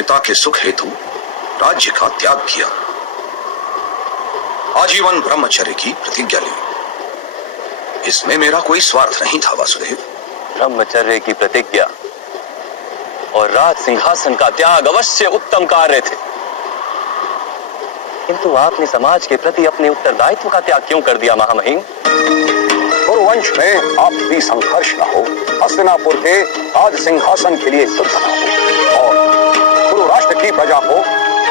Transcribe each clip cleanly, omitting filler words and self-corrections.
पिता के सुख हेतु राज्य का त्याग किया, आजीवन ब्रह्मचर्य की प्रतिज्ञा ली। इसमें मेरा कोई स्वार्थ नहीं था वासुदेव। ब्रह्मचर्य की प्रतिज्ञा और राज सिंहासन का त्याग अवश्य उत्तम कार्य थे, किंतु आपने समाज के प्रति अपने उत्तरदायित्व का त्याग क्यों कर दिया महामहिम? कुरुवंश में आपसी संघर्ष न हो, हस्तिनापुर के राज सिंहासन के लिए युद्ध न हो और कुरु राष्ट्र की प्रजा को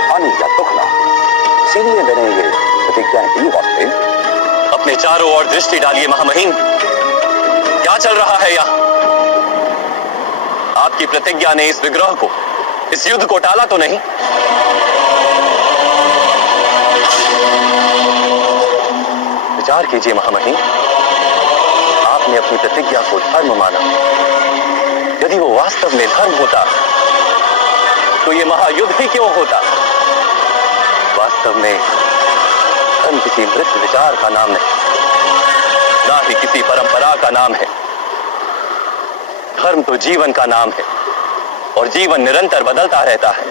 हानि या दुख न हो, इसीलिए मैंने ये प्रतिज्ञा की वासुदेव। अपने चारों ओर दृष्टि डालिए महामहिम, क्या चल रहा है यहाँ? आपकी प्रतिज्ञा ने इस विग्रह को, इस युद्ध को टाला तो नहीं? विचार कीजिए महामहिम, आपने अपनी प्रतिज्ञा को धर्म माना। यदि वो वास्तव में धर्म होता तो ये महायुद्ध ही क्यों होता? वास्तव में धर्म किसी मृत विचार का नाम नहीं, ना ही किसी परंपरा का नाम है। धर्म तो जीवन का नाम है और जीवन निरंतर बदलता रहता है।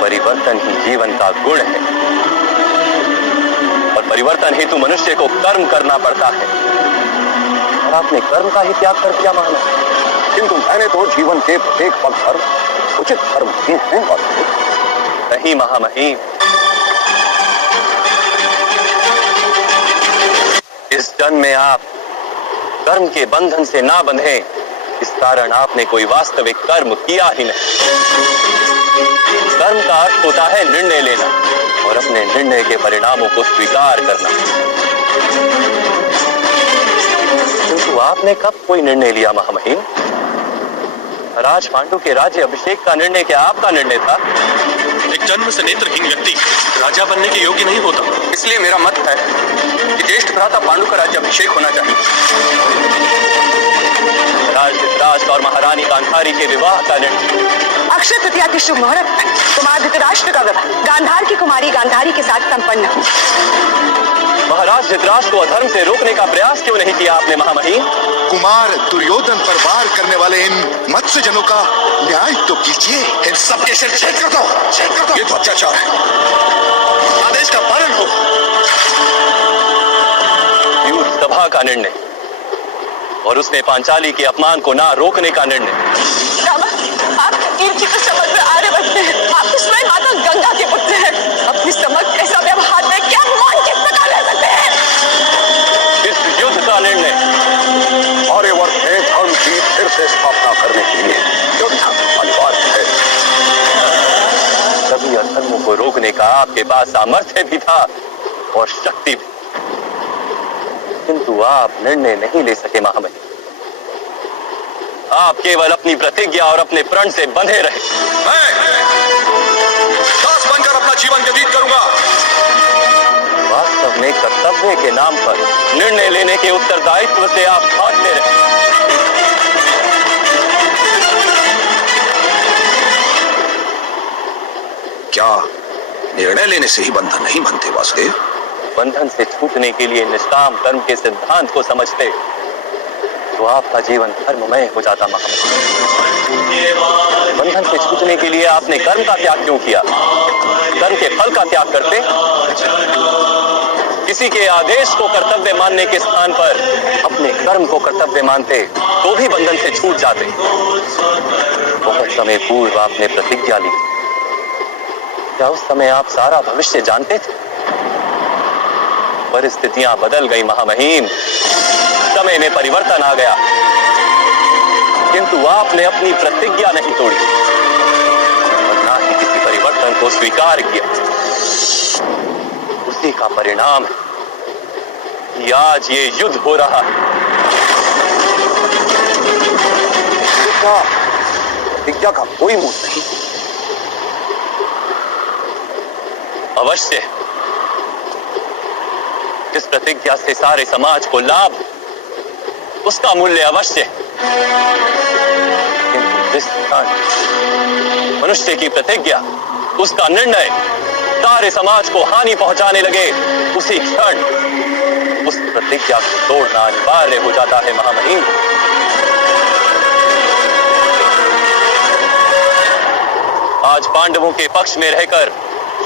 परिवर्तन ही जीवन का गुण है और परिवर्तन हेतु मनुष्य को कर्म करना पड़ता है। और आपने कर्म का ही त्याग कर दिया महाराज। किंतु मैंने तो जीवन के प्रत्येक पल पर उचित कर्म किए हैं। नहीं महामहिम, इस जन्म में आप कर्म के बंधन से ना बंधे, इस कारण आपने कोई वास्तविक कर्म किया ही नहीं। कर्म का अर्थ होता है निर्णय लेना और अपने निर्णय के परिणामों को स्वीकार करना। किंतु आपने कब कोई निर्णय लिया महामहिम? राज पांडु के राज्य अभिषेक का निर्णय क्या आपका निर्णय था? एक जन्म से नेत्रहीन व्यक्ति राजा बनने के योग्य नहीं होता। इसलिए मेरा मत है कि ज्येष्ठ भ्राता पांडु का राज्य अभिषेक होना चाहिए। राज और महारानी गांधारी के विवाह का निर्णय अक्षय तृतीया के शुभ मुहूर्त में कुमार धृतराष्ट्र का विवाह गांधार की कुमारी गांधारी के साथ संपन्न हुआ। महाराज धृतराष्ट्र को अधर्म से रोकने का प्रयास क्यों नहीं किया आपने महामहिम? कुमार दुर्योधन पर वार करने वाले इन मत्स्यजनों का न्याय तो कीजिए। इन सबके सिर छेद कर दो, छेद कर दो। ये तो अत्याचार है। आदेश का पालन हो। युद्ध सभा का निर्णय और उसमें पांचाली के अपमान को ना रोकने का निर्णय। आप कीर्ति को समग्र आर्य बनते हैं। आप तो स्वयं माता गंगा के पुत्र हैं। अपनी समग्र ऐसा व्यवहार में क्या मान किस प्रकार रह सकते हैं? इस युद्ध का निर्णय आर्यवर्त में धर्म की फिर से स्थापना करने के लिए युद्ध अनिवार्य है। सभी अधर्मों को रोकने का आपके पास सामर्थ्य भी था और शक्ति भी, किंतु आप निर्णय नहीं ले सके महामहिम। आप केवल अपनी प्रतिज्ञा और अपने प्रण से बंधे रहे। मैं दास बनकर अपना जीवन व्यतीत करूंगा। वास्तव में कर्तव्य के नाम पर निर्णय लेने के उत्तरदायित्व से आप भागते रहे। क्या निर्णय लेने से ही बंधन नहीं बनते वासुदेव? बंधन से छूटने के लिए निष्काम कर्म के सिद्धांत को समझते तो आपका जीवन धर्ममय हो जाता महामहिम। बंधन से छूटने के लिए आपने कर्म का त्याग क्यों किया? कर्म के फल का त्याग करते। किसी के आदेश को कर्तव्य मानने के स्थान पर अपने कर्म को कर्तव्य मानते तो भी बंधन से छूट जाते। बहुत समय पूर्व आपने प्रतिज्ञा ली। क्या उस समय आप सारा भविष्य जानते थे? परिस्थितियां बदल गई महामहिम, समय में परिवर्तन आ गया, किंतु आपने अपनी प्रतिज्ञा नहीं तोड़ी और ना ही किसी परिवर्तन को स्वीकार किया। उसी का परिणाम है कि आज ये युद्ध हो रहा है। प्रतिज्ञा का कोई मूल नहीं। अवश्य जिस प्रतिज्ञा से सारे समाज को लाभ, उसका मूल्य अवश्य। किंतु जिस मनुष्य की प्रतिज्ञा, उसका निर्णय सारे समाज को हानि पहुंचाने लगे, उसी क्षण उस प्रतिज्ञा को तोड़ना अनिवार्य हो जाता है महामहिम। आज पांडवों के पक्ष में रहकर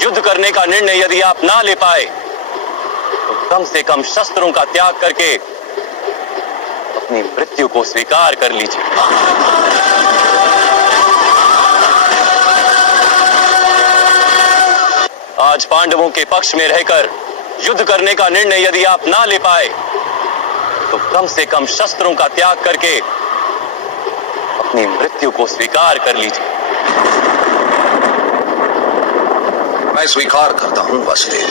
युद्ध करने का निर्णय यदि आप ना ले पाए तो कम से कम शस्त्रों का त्याग करके अपनी मृत्यु को स्वीकार कर लीजिए। आज पांडवों के पक्ष में रहकर युद्ध करने का निर्णय यदि आप ना ले पाए तो कम से कम शस्त्रों का त्याग करके अपनी मृत्यु को स्वीकार कर लीजिए। मैं स्वीकार करता हूं वासुदेव।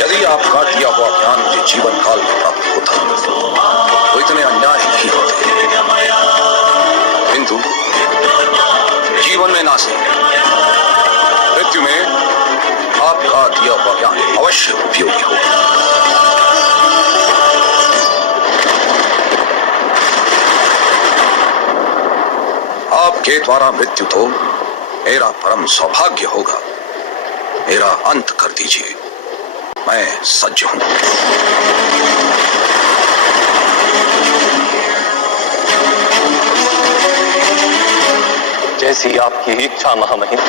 यदि आपका दिया हुआ ज्ञान मुझे जीवन काल में प्राप्त होता तो इतने अन्याय नहीं होते, किंतु जीवन में ना से मृत्यु में आपका दिया हुआ ज्ञान अवश्य उपयोगी होगा। आपके द्वारा मृत्यु तो मेरा परम सौभाग्य होगा। मेरा अंत कर दीजिए, मैं सज्ज हूं। जैसी आपकी इच्छा महामहिम।